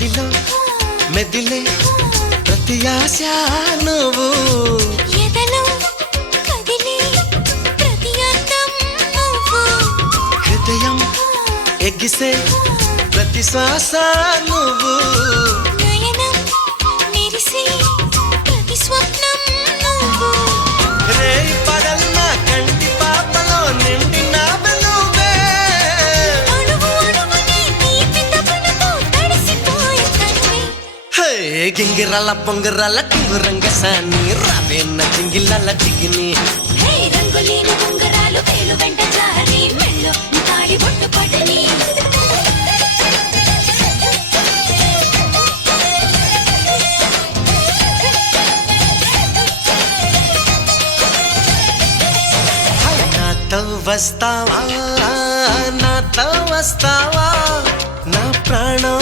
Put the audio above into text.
మదిలో మెదిలే ప్రతి ఆశ నువ్వు ఎదలో కదిలే ప్రతి అందం నువ్వు హృదయం ఎగిసే ప్రతి శ్వాస నువ్వు నయనం మెరిసే ప్రతి స్వప్నం నువ్వు రేయి పగలు నా కంటి పాపలో నిండిన నువ్వే అణువు అణువుని తీపి తపనతో తడిసిపోయే తనువే హే గింగిరాల పొంగిరాల టింగురంగ సాని రావేన్న చింగిలాల చిగిని హే రంగులేని ఉంగరాలు వేలు వెంట జారి మెళ్ళో తాళి బొట్టు పడని నాతో వస్తావా నాతో వస్తావా నా ప్రాణం